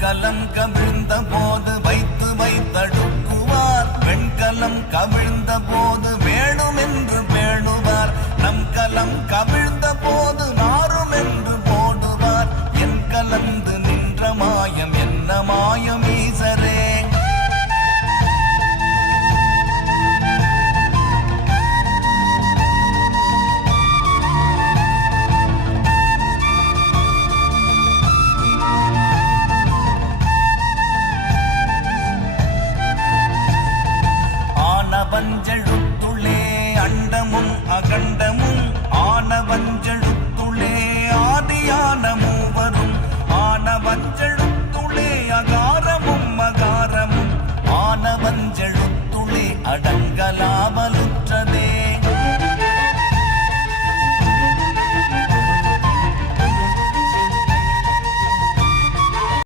மண்கலம் கவிழ்ந்த போது வைத்து வைத்தடுக்குவார். வெண்கலம் கவிழ்ந்த போது வேணுமென்று பேணுவார். நம் கலம் கவிழ்ந்த போது நாரும் என்று போடுவார். என் கலந்து நின்ற மாயம் என்ன மாயம் ஈசரே. ஆனவஞ்செழுத்துளே அண்டமும் அகண்டமும் ஆனவஞ்செழுத்துளே ஆதியான மூவரும் ஆனவஞ்செழுத்துளே அகாரமும் அகாரமும் ஆனவஞ்செழுத்துளே அடங்கலாவல